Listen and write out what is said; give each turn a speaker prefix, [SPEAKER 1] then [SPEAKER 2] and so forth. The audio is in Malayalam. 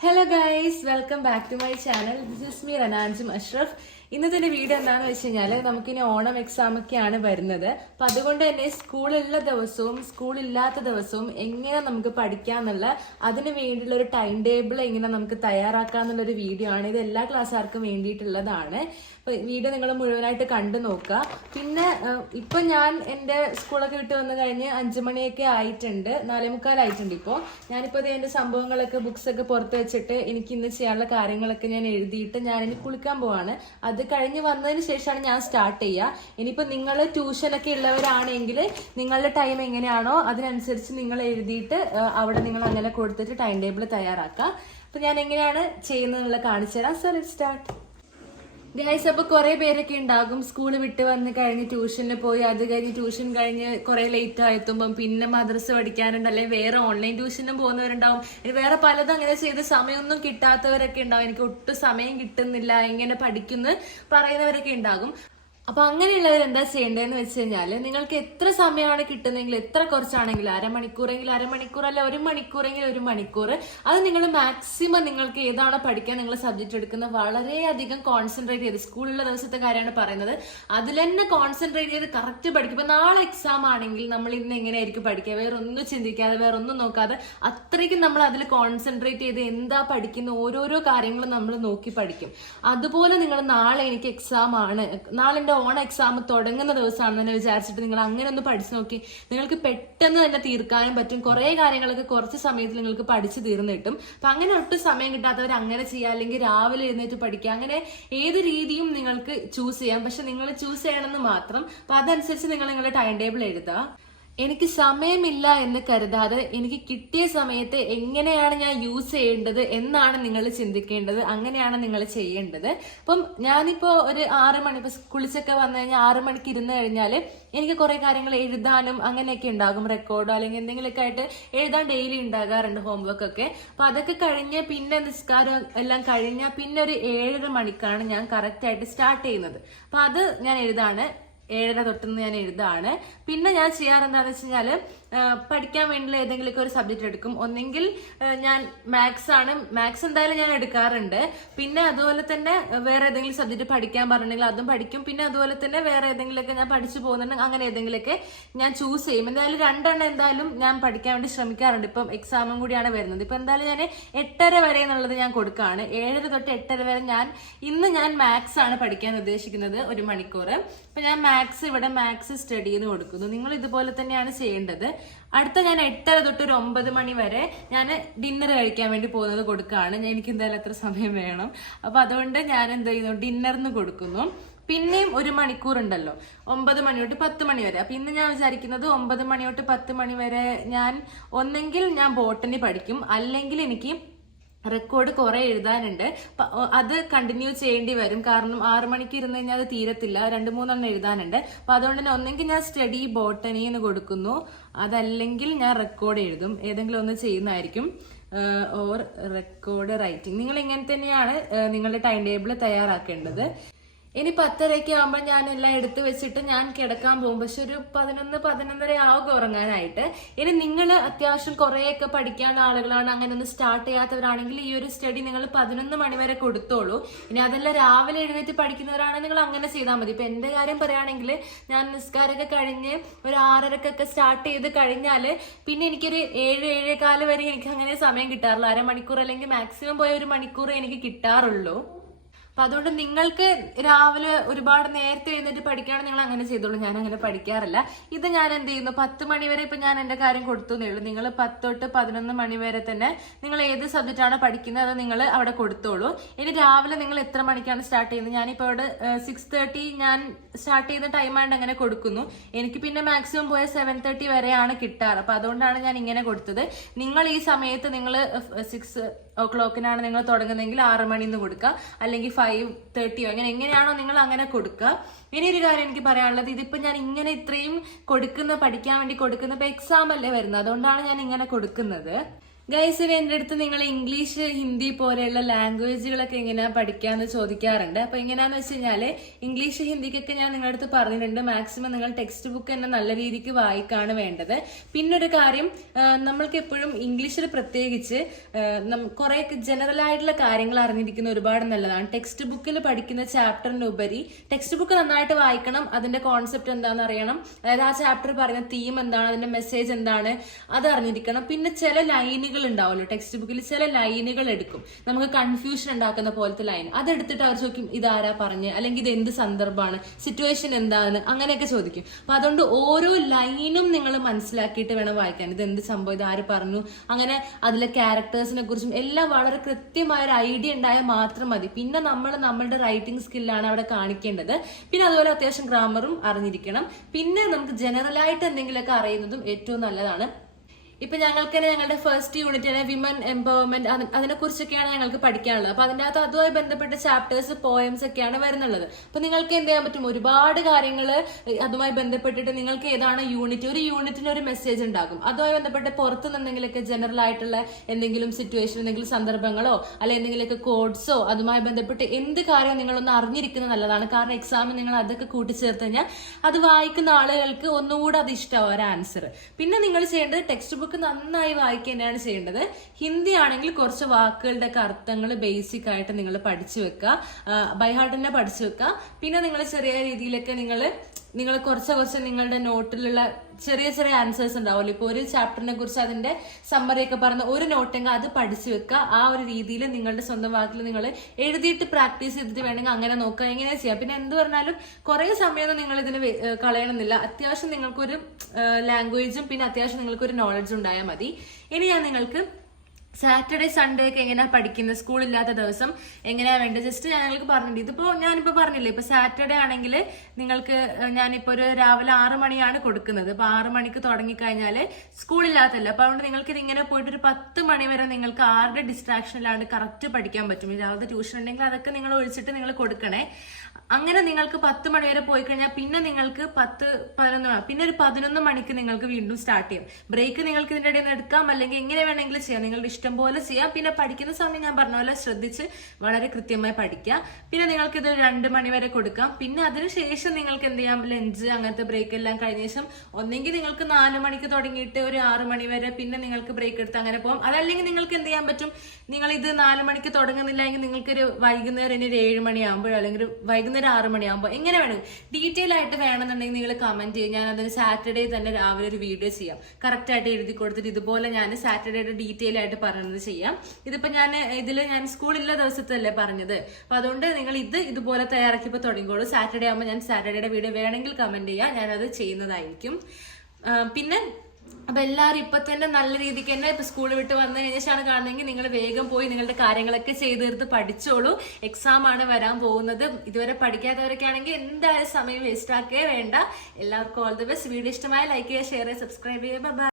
[SPEAKER 1] hello guys welcome back to my channel this is me റനാൻജും Ashraf ഇന്നത്തെ വീഡിയോ എന്താണെന്ന് വെച്ച് കഴിഞ്ഞാൽ നമുക്കിനി ഓണം എക്സാം ഒക്കെയാണ് വരുന്നത്. അപ്പം അതുകൊണ്ട് തന്നെ സ്കൂളുള്ള ദിവസവും സ്കൂളില്ലാത്ത ദിവസവും എങ്ങനെ നമുക്ക് പഠിക്കാന്നുള്ള അതിന് വേണ്ടിയുള്ള ഒരു ടൈം ടേബിൾ എങ്ങനെ നമുക്ക് തയ്യാറാക്കാന്നുള്ള ഒരു വീഡിയോ ആണ്. ഇത് എല്ലാ ക്ലാസ്സുകാർക്കും വേണ്ടിയിട്ടുള്ളതാണ്. അപ്പോൾ വീഡിയോ നിങ്ങൾ മുഴുവനായിട്ട് കണ്ടു നോക്കുക. പിന്നെ ഇപ്പം ഞാൻ എന്റെ സ്കൂളൊക്കെ വിട്ട് വന്നു കഴിഞ്ഞ് അഞ്ചു മണിയൊക്കെ ആയിട്ടുണ്ട്. നാലേ മുക്കാലായിട്ടുണ്ട് ഇപ്പോൾ ഞാനിപ്പോൾ എന്റെ സംഭവങ്ങളൊക്കെ ബുക്സ് ഒക്കെ പുറത്ത് വെച്ചിട്ട് എനിക്ക് ഇന്ന് ചെയ്യാനുള്ള കാര്യങ്ങളൊക്കെ ഞാൻ എഴുതിയിട്ട് ഞാൻ ഇനി കുളിക്കാൻ പോവാണ്. അത് കഴിഞ്ഞ് വന്നതിന് ശേഷമാണ് ഞാൻ സ്റ്റാർട്ട് ചെയ്യുക. ഇനിയിപ്പോൾ നിങ്ങൾ ട്യൂഷനൊക്കെ ഉള്ളവരാണെങ്കിൽ നിങ്ങളുടെ ടൈം എങ്ങനെയാണോ അതിനനുസരിച്ച് നിങ്ങൾ എഴുതിയിട്ട് അവിടെ നിങ്ങൾ അങ്ങനെ കൊടുത്തിട്ട് ടൈം ടേബിൾ തയ്യാറാക്കുക. അപ്പോൾ ഞാൻ എങ്ങനെയാണ് ചെയ്യുന്നതെന്നുള്ള കാണിച്ചു തരാം. സോ ലെറ്റ് സ്റ്റാർട്ട് ഗൈസ് അപ്പൊ കുറെ പേരൊക്കെ ഉണ്ടാകും. സ്കൂൾ വിട്ട് വന്ന് കഴിഞ്ഞ് ട്യൂഷന് പോയി. അത് കഴിഞ്ഞ് ട്യൂഷൻ കഴിഞ്ഞ് കുറെ ലേറ്റ് ആയെത്തുമ്പം പിന്നെ മദ്രസ പഠിക്കാനുണ്ട്. അല്ലെങ്കിൽ വേറെ ഓൺലൈൻ ട്യൂഷനും പോകുന്നവരുണ്ടാവും. ഇനി വേറെ പലതും അങ്ങനെ ചെയ്ത് സമയമൊന്നും കിട്ടാത്തവരൊക്കെ ഉണ്ടാവും. എനിക്ക് ഒട്ടും സമയം കിട്ടുന്നില്ല. എങ്ങനെ പഠിക്കുന്നു. പറയുന്നവരൊക്കെ ഉണ്ടാകും. അപ്പൊ അങ്ങനെയുള്ളവർ എന്താ ചെയ്യേണ്ടതെന്ന് വെച്ച് കഴിഞ്ഞാൽ നിങ്ങൾക്ക് എത്ര സമയമാണ് കിട്ടുന്നതെങ്കിൽ എത്ര കുറച്ചാണെങ്കിലും അരമണിക്കൂറെങ്കിൽ അരമണിക്കൂർ അല്ല ഒരു മണിക്കൂറെങ്കിൽ ഒരു മണിക്കൂർ അത് നിങ്ങൾ മാക്സിമം നിങ്ങൾക്ക് ഏതാണ് പഠിക്കാൻ നിങ്ങൾ സബ്ജക്ട് എടുക്കുന്നത് വളരെയധികം കോൺസെൻട്രേറ്റ് ചെയ്ത് സ്കൂളിലുള്ള ദിവസത്തെ കാര്യമാണ് പറയുന്നത്. അതിൽ തന്നെ കോൺസെൻട്രേറ്റ് ചെയ്ത് കറക്റ്റ് പഠിക്കും. ഇപ്പൊ നാളെ എക്സാം ആണെങ്കിൽ നമ്മൾ ഇന്ന് എങ്ങനെയായിരിക്കും പഠിക്കുക? വേറെ ഒന്നും ചിന്തിക്കാതെ വേറെ ഒന്നും നോക്കാതെ അത്രയ്ക്കും നമ്മൾ അതിൽ കോൺസെൻട്രേറ്റ് ചെയ്ത് എന്താ പഠിക്കുന്ന ഓരോരോ കാര്യങ്ങളും നമ്മൾ നോക്കി പഠിക്കും. അതുപോലെ നിങ്ങൾ നാളെ എനിക്ക് എക്സാം ആണ്. നാളെ എന്റെ ഓൺ എക്സാം തുടങ്ങുന്ന ദിവസമാണെന്ന് തന്നെ വിചാരിച്ചിട്ട് നിങ്ങൾ അങ്ങനെ ഒന്ന് പഠിച്ചു നോക്കി. നിങ്ങൾക്ക് പെട്ടെന്ന് തന്നെ തീർക്കാനും പറ്റും. കുറേ കാര്യങ്ങളൊക്കെ കുറച്ച് സമയത്തിൽ നിങ്ങൾക്ക് പഠിച്ചു തീർന്നു കിട്ടും. അപ്പൊ അങ്ങനെ ഒട്ടും സമയം കിട്ടാത്തവർ അങ്ങനെ ചെയ്യുക അല്ലെങ്കിൽ രാവിലെ എഴുന്നേറ്റ് പഠിക്കുക. അങ്ങനെ ഏത് രീതിയും നിങ്ങൾക്ക് ചൂസ് ചെയ്യാം. പക്ഷെ നിങ്ങൾ ചൂസ് ചെയ്യണമെന്ന് മാത്രം. അപ്പൊ അതനുസരിച്ച് നിങ്ങൾ നിങ്ങളുടെ ടൈം ടേബിൾ എഴുതുക. എനിക്ക് സമയമില്ല എന്ന് കരുതാതെ എനിക്ക് കിട്ടിയ സമയത്ത് എങ്ങനെയാണ് ഞാൻ യൂസ് ചെയ്യേണ്ടത് എന്നാണ് നിങ്ങൾ ചിന്തിക്കേണ്ടത്. അങ്ങനെയാണ് നിങ്ങൾ ചെയ്യേണ്ടത്. അപ്പം ഞാനിപ്പോൾ ഒരു ആറ് മണി ഇപ്പം കുളിച്ചൊക്കെ വന്നു കഴിഞ്ഞാൽ ആറ് മണിക്ക് ഇരുന്ന് കഴിഞ്ഞാൽ എനിക്ക് കുറേ കാര്യങ്ങൾ എഴുതാനും അങ്ങനെയൊക്കെ ഉണ്ടാകും. റെക്കോർഡോ അല്ലെങ്കിൽ എന്തെങ്കിലുമൊക്കെ ആയിട്ട് എഴുതാൻ ഡെയിലി ഉണ്ടാകാറുണ്ട് ഹോംവർക്ക് ഒക്കെ. അപ്പം അതൊക്കെ കഴിഞ്ഞ് പിന്നെ നിസ്കാരം എല്ലാം കഴിഞ്ഞാൽ പിന്നെ ഒരു ഏഴര മണിക്കാണ് ഞാൻ കറക്റ്റായിട്ട് സ്റ്റാർട്ട് ചെയ്യുന്നത്. അപ്പം അത് ഞാൻ എഴുതാണ്. ഏഴര തൊട്ടെന്ന് ഞാൻ എഴുതാണ്. പിന്നെ ഞാൻ ചെയ്യാറ് എന്താണെന്ന് വെച്ച് കഴിഞ്ഞാൽ ആ, പഠിക്കാൻ വേണ്ടിയുള്ള ഏതെങ്കിലുമൊക്കെ ഒരു സബ്ജക്റ്റ് എടുക്കും. ഒന്നെങ്കിൽ ഞാൻ മാത്സ് ആണ്. മാത്സ് എന്തായാലും ഞാൻ എടുക്കാറുണ്ട്. പിന്നെ അതുപോലെ തന്നെ വേറെ ഏതെങ്കിലും സബ്ജക്റ്റ് പഠിക്കാൻ പറഞ്ഞിട്ടുണ്ടെങ്കിൽ അതും പഠിക്കും. പിന്നെ അതുപോലെ തന്നെ വേറെ ഏതെങ്കിലുമൊക്കെ ഞാൻ പഠിച്ചു പോകുന്നുണ്ടെങ്കിൽ അങ്ങനെ ഏതെങ്കിലുമൊക്കെ ഞാൻ ചൂസ് ചെയ്യും. എന്തായാലും രണ്ടെണ്ണം എന്തായാലും ഞാൻ പഠിക്കാൻ വേണ്ടി ശ്രമിക്കാറുണ്ട്. ഇപ്പം എക്സാമും കൂടിയാണ് വരുന്നത്. ഇപ്പം എന്തായാലും ഞാൻ എട്ടര വരെ എന്നുള്ളത് ഞാൻ കൊടുക്കുകയാണ് ഏഴര തൊട്ട് എട്ടര വരെ ഞാൻ ഇന്ന് ഞാൻ മാത്സ് ആണ് പഠിക്കാൻ ഉദ്ദേശിക്കുന്നത് ഒരു മണിക്കൂർ അപ്പം ഞാൻ മാത്സ് ഇവിടെ മാത്സ് സ്റ്റഡി ചെയ്ത് കൊടുക്കുന്നു. നിങ്ങൾ ഇതുപോലെ തന്നെയാണ് ചെയ്യേണ്ടത്. അടുത്ത ഞാൻ എട്ടര തൊട്ട് ഒരു ഒമ്പത് മണി വരെ ഞാൻ ഡിന്നർ കഴിക്കാൻ വേണ്ടി പോകുന്നത് കൊടുക്കുകയാണ് എനിക്ക് എന്തായാലും അത്ര സമയം വേണം. അപ്പൊ അതുകൊണ്ട് ഞാൻ എന്ത് ചെയ്യുന്നു? ഡിന്നറിന് കൊടുക്കുന്നു. പിന്നെയും ഒരു മണിക്കൂർ ഉണ്ടല്ലോ ഒമ്പത് മണി തൊട്ട് പത്ത് മണി വരെ. അപ്പൊ ഇന്ന് ഞാൻ വിചാരിക്കുന്നത് ഒമ്പത് മണി തൊട്ട് പത്ത് മണി വരെ ഞാൻ ഒന്നെങ്കിൽ ഞാൻ ബോട്ടണി പഠിക്കും. അല്ലെങ്കിൽ എനിക്ക് റെക്കോർഡ് കുറെ എഴുതാനുണ്ട്. അത് കണ്ടിന്യൂ ചെയ്യേണ്ടി വരും. കാരണം ആറു മണിക്ക് ഇരുന്ന് കഴിഞ്ഞാൽ അത് തീരത്തില്ല. രണ്ട് മൂന്നെണ്ണം എഴുതാനുണ്ട്. അപ്പൊ അതുകൊണ്ട് തന്നെ ഒന്നെങ്കിൽ ഞാൻ സ്റ്റഡി ബോട്ടണി എന്ന് കൊടുക്കുന്നു. അതല്ലെങ്കിൽ ഞാൻ റെക്കോർഡ് എഴുതും. ഏതെങ്കിലും ഒന്ന് ചെയ്യുന്നതായിരിക്കും. ഓർ റെക്കോർഡ് റൈറ്റിംഗ് നിങ്ങൾ ഇങ്ങനെ തന്നെയാണ് നിങ്ങളുടെ ടൈം ടേബിൾ തയ്യാറാക്കേണ്ടത്. ഇനി പത്തരയ്ക്ക് ആകുമ്പോൾ ഞാൻ എല്ലാം എടുത്തു വെച്ചിട്ട് ഞാൻ കിടക്കാൻ പോകും. പക്ഷെ ഒരു പതിനൊന്ന് പതിനൊന്നര ആവും ഉറങ്ങാനായിട്ട്. ഇനി നിങ്ങൾ അത്യാവശ്യം കുറേയൊക്കെ പഠിക്കാനുള്ള ആളുകളാണ്. അങ്ങനെ ഒന്ന് സ്റ്റാർട്ട് ചെയ്യാത്തവരാണെങ്കിൽ ഈ ഒരു സ്റ്റഡി നിങ്ങൾ പതിനൊന്ന് മണി വരെ കൊടുത്തോളൂ. ഇനി അതെല്ലാം രാവിലെ എഴുന്നേറ്റ് പഠിക്കുന്നവരാണെങ്കിൽ നിങ്ങൾ അങ്ങനെ ചെയ്താൽ മതി. ഇപ്പം എന്റെ കാര്യം പറയുകയാണെങ്കിൽ ഞാൻ നിസ്കാരമൊക്കെ കഴിഞ്ഞ് ഒരു ആറരക്കൊക്കെ സ്റ്റാർട്ട് ചെയ്ത് കഴിഞ്ഞാൽ പിന്നെ എനിക്കൊരു ഏഴ് ഏഴേകാൽ വരെ എനിക്ക് അങ്ങനെ സമയം കിട്ടാറുള്ളൂ അരമണിക്കൂർ അല്ലെങ്കിൽ മാക്സിമം പോയ ഒരു മണിക്കൂർ എനിക്ക് കിട്ടാറുള്ളൂ. അപ്പൊ അതുകൊണ്ട് നിങ്ങൾക്ക് രാവിലെ ഒരുപാട് നേരത്തെ എഴുന്നേറ്റ് പഠിക്കുകയാണെങ്കിൽ നിങ്ങൾ അങ്ങനെ ചെയ്തോളൂ. ഞാൻ അങ്ങനെ പഠിക്കാറില്ല. ഇത് ഞാൻ എന്ത് ചെയ്യുന്നു? പത്ത് മണിവരെ ഇപ്പൊ ഞാൻ എന്റെ കാര്യം കൊടുത്തു എന്നേ ഉള്ളൂ. നിങ്ങൾ പത്ത് തൊട്ട് പതിനൊന്ന് മണിവരെ തന്നെ നിങ്ങൾ ഏത് സബ്ജക്റ്റ് ആണോ പഠിക്കുന്നത് അത് നിങ്ങൾ അവിടെ കൊടുത്തോളൂ. ഇനി രാവിലെ നിങ്ങൾ എത്ര മണിക്കാണ് സ്റ്റാർട്ട് ചെയ്യുന്നത്? ഞാനിപ്പോ അവിടെ സിക്സ് തേർട്ടി ഞാൻ സ്റ്റാർട്ട് ചെയ്യുന്ന ടൈം ആയിട്ട് അങ്ങനെ കൊടുക്കുന്നു. എനിക്ക് പിന്നെ മാക്സിമം പോയ സെവൻ തേർട്ടി വരെയാണ് കിട്ടാറ്. അപ്പൊ അതുകൊണ്ടാണ് ഞാൻ ഇങ്ങനെ കൊടുത്തത്. നിങ്ങൾ ഈ സമയത്ത് നിങ്ങൾ സിക്സ് ഓ ക്ലോക്കിനാണ് നിങ്ങൾ തുടങ്ങുന്നതെങ്കിൽ ആറ് മണിന്ന് കൊടുക്കുക. അല്ലെങ്കിൽ ഫൈവ് തേർട്ടിയോ അങ്ങനെ എങ്ങനെയാണോ നിങ്ങൾ അങ്ങനെ കൊടുക്കുക. ഇനി ഒരു കാര്യം എനിക്ക് പറയാനുള്ളത് ഇതിപ്പോൾ ഞാൻ ഇങ്ങനെ ഇത്രയും കൊടുക്കുന്ന പഠിക്കാൻ വേണ്ടി കൊടുക്കുന്ന ഇപ്പം എക്സാം അല്ലേ വരുന്നത്? അതുകൊണ്ടാണ് ഞാൻ ഇങ്ങനെ കൊടുക്കുന്നത്. ഗൈസിന് എന്റെ അടുത്ത് നിങ്ങൾ ഇംഗ്ലീഷ് ഹിന്ദി പോലെയുള്ള ലാംഗ്വേജുകളൊക്കെ എങ്ങനെയാ പഠിക്കാന്ന് ചോദിക്കാറുണ്ട്. അപ്പൊ എങ്ങനെയാന്ന് വെച്ച് കഴിഞ്ഞാൽ ഇംഗ്ലീഷ് ഹിന്ദിക്കൊക്കെ ഞാൻ നിങ്ങളുടെ അടുത്ത് പറഞ്ഞിട്ടുണ്ട്. മാക്സിമം നിങ്ങൾ ടെക്സ്റ്റ് ബുക്ക് തന്നെ നല്ല രീതിക്ക് വായിക്കാണ് വേണ്ടത്. പിന്നൊരു കാര്യം നമ്മൾക്ക് എപ്പോഴും ഇംഗ്ലീഷിൽ പ്രത്യേകിച്ച് കുറെ ജനറൽ ആയിട്ടുള്ള കാര്യങ്ങൾ അറിഞ്ഞിരിക്കുന്ന ഒരുപാട് നല്ലതാണ്. ടെക്സ്റ്റ് ബുക്കിൽ പഠിക്കുന്ന ചാപ്റ്ററിന് ഉപരി ടെക്സ്റ്റ് ബുക്ക് നന്നായിട്ട് വായിക്കണം. അതിന്റെ കോൺസെപ്റ്റ് എന്താണെന്ന് അറിയണം. അതായത് ആ ചാപ്റ്റർ പറയുന്ന തീം എന്താണ്? അതിന്റെ മെസ്സേജ് എന്താണ്? അത് അറിഞ്ഞിരിക്കണം. പിന്നെ ചില ലൈനുകൾ ഉണ്ടാവുമല്ലോ ടെക്സ്റ്റ് ബുക്കിൽ ചില ലൈനുകൾ എടുക്കും. നമുക്ക് കൺഫ്യൂഷൻ ഉണ്ടാക്കുന്ന പോലത്തെ ലൈൻ അതെടുത്തിട്ട് അവർ ചോദിക്കും ഇതാരാ പറഞ്ഞ്? അല്ലെങ്കിൽ ഇത് എന്ത് സന്ദർഭമാണ്? സിറ്റുവേഷൻ എന്താണ് അങ്ങനെയൊക്കെ ചോദിക്കും. അപ്പൊ അതുകൊണ്ട് ഓരോ ലൈനും നിങ്ങൾ മനസ്സിലാക്കിയിട്ട് വേണം വായിക്കാൻ. ഇത് എന്ത് സംഭവം? ഇത് ആര് പറഞ്ഞു? അങ്ങനെ അതിലെ ക്യാരക്ടേഴ്സിനെ കുറിച്ചും എല്ലാം വളരെ കൃത്യമായ ഒരു ഐഡിയ ഉണ്ടായാൽ മാത്രം മതി. പിന്നെ നമ്മൾ നമ്മളുടെ റൈറ്റിംഗ് സ്കില്ലാണ് അവിടെ കാണിക്കേണ്ടത്. പിന്നെ അതുപോലെ അത്യാവശ്യം ഗ്രാമറും അറിഞ്ഞിരിക്കണം. പിന്നെ നമുക്ക് ജനറലായിട്ട് എന്തെങ്കിലുമൊക്കെ അറിയുന്നതും ഏറ്റവും നല്ലതാണ്. ഇപ്പൊ ഞങ്ങൾക്ക് തന്നെ ഞങ്ങളുടെ ഫസ്റ്റ് യൂണിറ്റിനെ വിമൻ എംപവർമെന്റ് അതിനെ കുറിച്ചൊക്കെയാണ് ഞങ്ങൾക്ക് പഠിക്കാനുള്ളത്. അപ്പൊ അതിന്റെ അകത്ത് അതുമായി ബന്ധപ്പെട്ട ചാപ്റ്റേഴ്സ് പോയംസ് ഒക്കെയാണ് വരുന്നുള്ളത്. അപ്പൊ നിങ്ങൾക്ക് എന്ത് ചെയ്യാൻ പറ്റും? ഒരുപാട് കാര്യങ്ങൾ അതുമായി ബന്ധപ്പെട്ടിട്ട് നിങ്ങൾക്ക് ഏതാണ് യൂണിറ്റ് ഒരു യൂണിറ്റിന് ഒരു മെസ്സേജ് ഉണ്ടാകും. അതുമായി ബന്ധപ്പെട്ട് പുറത്തു നിന്ന് എന്തെങ്കിലുമൊക്കെ ജനറൽ ആയിട്ടുള്ള എന്തെങ്കിലും സിറ്റുവേഷൻ എന്തെങ്കിലും സന്ദർഭങ്ങളോ അല്ലെ എന്തെങ്കിലുമൊക്കെ കോഡ്സോ അതുമായി ബന്ധപ്പെട്ട് എന്ത് കാര്യം നിങ്ങളൊന്ന് അറിഞ്ഞിരിക്കുന്നത് നല്ലതാണ്. കാരണം എക്സാമിന് നിങ്ങൾ അതൊക്കെ കൂട്ടിച്ചേർത്ത് കഴിഞ്ഞാൽ അത് വായിക്കുന്ന ആളുകൾക്ക് ഒന്നുകൂടെ അത് ഇഷ്ടമാവും ഒരു ആൻസർ പിന്നെ നിങ്ങൾ ചെയ്യേണ്ടത് ടെക്സ്റ്റ് ബുക്ക് നന്നായി വായിക്കുക തന്നെയാണ് ചെയ്യേണ്ടത്. ഹിന്ദി ആണെങ്കിൽ കുറച്ച് വാക്കുകളുടെ ഒക്കെ അർത്ഥങ്ങൾ ബേസിക് ആയിട്ട് നിങ്ങൾ പഠിച്ചു വെക്കുക. ബൈ ഹാർട്ട് തന്നെ പഠിച്ചു വെക്കുക. പിന്നെ നിങ്ങൾ ചെറിയ രീതിയിലൊക്കെ നിങ്ങൾ നിങ്ങൾ കുറച്ച് കുറച്ച് നിങ്ങളുടെ നോട്ടിലുള്ള ചെറിയ ചെറിയ ആൻസേഴ്സ് ഉണ്ടാവുമല്ലോ. ഇപ്പോൾ ഒരു ചാപ്റ്ററിനെ കുറിച്ച് അതിന്റെ സമ്മറിയൊക്കെ പറഞ്ഞ ഒരു നോട്ടെങ്കിൽ അത് പഠിച്ചു വെക്കുക ആ ഒരു രീതിയിൽ നിങ്ങളുടെ സ്വന്തം വാക്കിൽ നിങ്ങൾ എഴുതിയിട്ട് പ്രാക്ടീസ് ചെയ്തിട്ട് വേണമെങ്കിൽ അങ്ങനെ നോക്കുക എങ്ങനെ ചെയ്യാം? പിന്നെ എന്ത് പറഞ്ഞാലും കുറേ സമയമൊന്നും നിങ്ങൾ ഇതിന് കളയണമെന്നില്ല. അത്യാവശ്യം നിങ്ങൾക്കൊരു ലാംഗ്വേജും പിന്നെ അത്യാവശ്യം നിങ്ങൾക്കൊരു നോളജും ഉണ്ടായാൽ മതി. ഇനി ഞാൻ നിങ്ങൾക്ക് സാറ്റർഡേ സൺഡേ ഒക്കെ എങ്ങനെയാ പഠിക്കുന്നത് സ്കൂൾ ഇല്ലാത്ത ദിവസം എങ്ങനെയാ വേണ്ടത്? ജസ്റ്റ് ഞങ്ങൾക്ക് പറഞ്ഞിട്ടുണ്ട് ഇതിപ്പോ ഞാനിപ്പോ പറഞ്ഞില്ലേ ഇപ്പൊ സാറ്റർഡേ ആണെങ്കിൽ നിങ്ങൾക്ക് ഞാനിപ്പോ ഒരു രാവിലെ ആറ് മണിയാണ് കൊടുക്കുന്നത്. അപ്പൊ ആറ് മണിക്ക് തുടങ്ങിക്കഴിഞ്ഞാൽ സ്കൂളില്ലാത്തല്ല അപ്പൊ അതുകൊണ്ട് നിങ്ങൾക്ക് ഇതിങ്ങനെ പോയിട്ട് ഒരു പത്ത് മണി വരെ നിങ്ങൾക്ക് ആരുടെ ഡിസ്ട്രാക്ഷൻ ഇല്ലാണ്ട് കറക്റ്റ് പഠിക്കാൻ പറ്റും? രാവിലെ ട്യൂഷൻ ഉണ്ടെങ്കിൽ അതൊക്കെ നിങ്ങൾ ഒഴിച്ചിട്ട് നിങ്ങൾ കൊടുക്കണേ. അങ്ങനെ നിങ്ങൾക്ക് പത്ത് മണി വരെ പോയി കഴിഞ്ഞാൽ പിന്നെ നിങ്ങൾക്ക് പത്ത് പതിനൊന്ന് പിന്നെ ഒരു പതിനൊന്ന് മണിക്ക് നിങ്ങൾക്ക് വീണ്ടും സ്റ്റാർട്ട് ചെയ്യാം. ബ്രേക്ക് നിങ്ങൾക്ക് ഇതിന്റെ ഇടയിൽ നിന്ന് എടുക്കാം അല്ലെങ്കിൽ എങ്ങനെ വേണമെങ്കിലും ചെയ്യാം. നിങ്ങളുടെ ഇഷ്ടം പോലെ ചെയ്യാം. പിന്നെ പഠിക്കുന്ന സമയം ഞാൻ പറഞ്ഞ പോലെ ശ്രദ്ധിച്ച് വളരെ കൃത്യമായി പഠിക്കുക. പിന്നെ നിങ്ങൾക്ക് ഇത് രണ്ട് മണി വരെ കൊടുക്കാം. പിന്നെ അതിനുശേഷം നിങ്ങൾക്ക് എന്ത് ചെയ്യാം? ലഞ്ച് അങ്ങനത്തെ ബ്രേക്ക് എല്ലാം കഴിഞ്ഞ ശേഷം ഒന്നെങ്കിൽ നിങ്ങൾക്ക് നാല് മണിക്ക് തുടങ്ങിയിട്ട് ഒരു ആറ് മണി വരെ പിന്നെ നിങ്ങൾക്ക് ബ്രേക്ക് എടുത്ത് അങ്ങനെ പോകും. അതല്ലെങ്കിൽ നിങ്ങൾക്ക് എന്ത് ചെയ്യാൻ പറ്റും? നിങ്ങൾ ഇത് നാല് മണിക്ക് തുടങ്ങുന്നില്ല എങ്കിൽ നിങ്ങൾക്ക് ഒരു വൈകുന്നേരം ഇനി ഒരു ഏഴ് മണിയാകുമ്പോഴോ അല്ലെങ്കിൽ ഒരു വൈകുന്നേരം ആറ് മണിയാകുമ്പോൾ എങ്ങനെ വേണം? ഡീറ്റെയിൽ ആയിട്ട് വേണമെന്നുണ്ടെങ്കിൽ നിങ്ങൾ കമന്റ് ചെയ്യും. ഞാൻ അതിന് സാറ്റർഡേ തന്നെ രാവിലെ ഒരു വീഡിയോ ചെയ്യാം. കറക്റ്റ് ആയിട്ട് എഴുതി കൊടുത്തിട്ട് ഇതുപോലെ ഞാൻ സാറ്റർഡേയുടെ ഡീറ്റെയിൽ ആയിട്ട് പറയുന്നത് ചെയ്യാം. ഇതിപ്പോൾ ഞാൻ ഇതിൽ ഞാൻ സ്കൂളില്ല ദിവസത്തല്ലേ പറഞ്ഞത്. അപ്പം അതുകൊണ്ട് നിങ്ങൾ ഇത് ഇതുപോലെ തയ്യാറാക്കിയപ്പോൾ തുടങ്ങിക്കോളൂ. സാറ്റർഡേ ആകുമ്പോൾ ഞാൻ സാറ്റർഡേയുടെ വീഡിയോ വേണമെങ്കിൽ കമന്റ് ചെയ്യാം. ഞാനത് ചെയ്യുന്നതായിരിക്കും. പിന്നെ അപ്പൊ എല്ലാവരും ഇപ്പൊ തന്നെ നല്ല രീതിക്ക് തന്നെ ഇപ്പൊ സ്കൂൾ വിട്ട് വന്നു കഴിഞ്ഞാണ് കാണുന്നതെങ്കിൽ നിങ്ങൾ വേഗം പോയി നിങ്ങളുടെ കാര്യങ്ങളൊക്കെ ചെയ്ത് തീർത്ത് പഠിച്ചോളൂ. എക്സാം ആണ് വരാൻ പോകുന്നത്. ഇതുവരെ പഠിക്കാത്തവരൊക്കെ ആണെങ്കിൽ എന്തായാലും സമയം വേസ്റ്റ് ആക്കേ വേണ്ട. എല്ലാവർക്കും ഓൾ ദി ബെസ്റ്റ് വീഡിയോ ഇഷ്ടമായ ലൈക്ക് ചെയ്യുക ഷെയർ ചെയ്യുക സബ്സ്ക്രൈബ് ചെയ്യുക. ബൈ